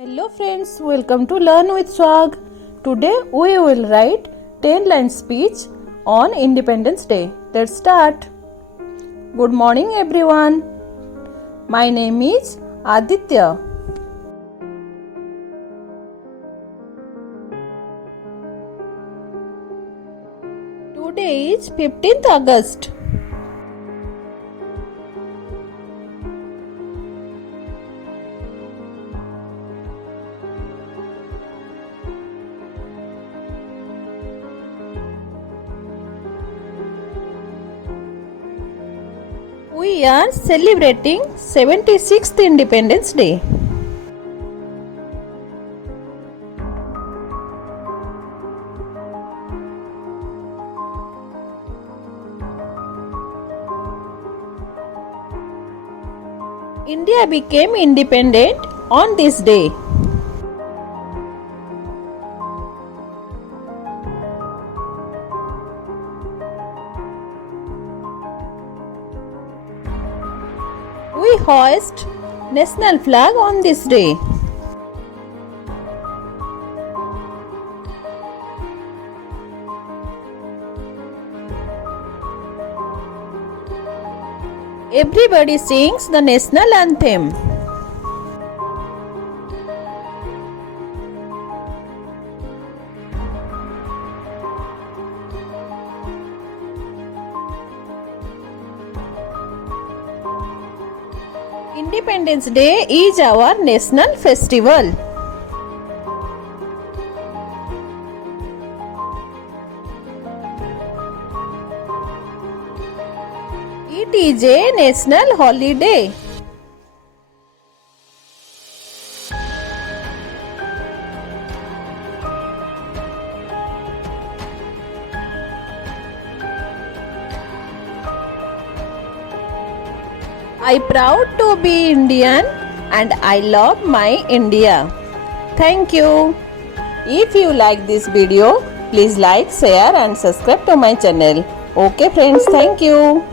Hello friends, welcome to Learn with Swag. Today we will write 10-line speech on Independence Day. Let's start. Good morning everyone. My name is Aditya. Today is 15th August. We are celebrating 76th Independence Day. India became independent on this day. We hoist national flag on this day. Everybody sings the national anthem. Independence Day is our national festival. It is a national holiday. I proud to be Indian and I love my India. Thank you. If you like this video, please like, share and subscribe to my channel. Okay friends, thank you.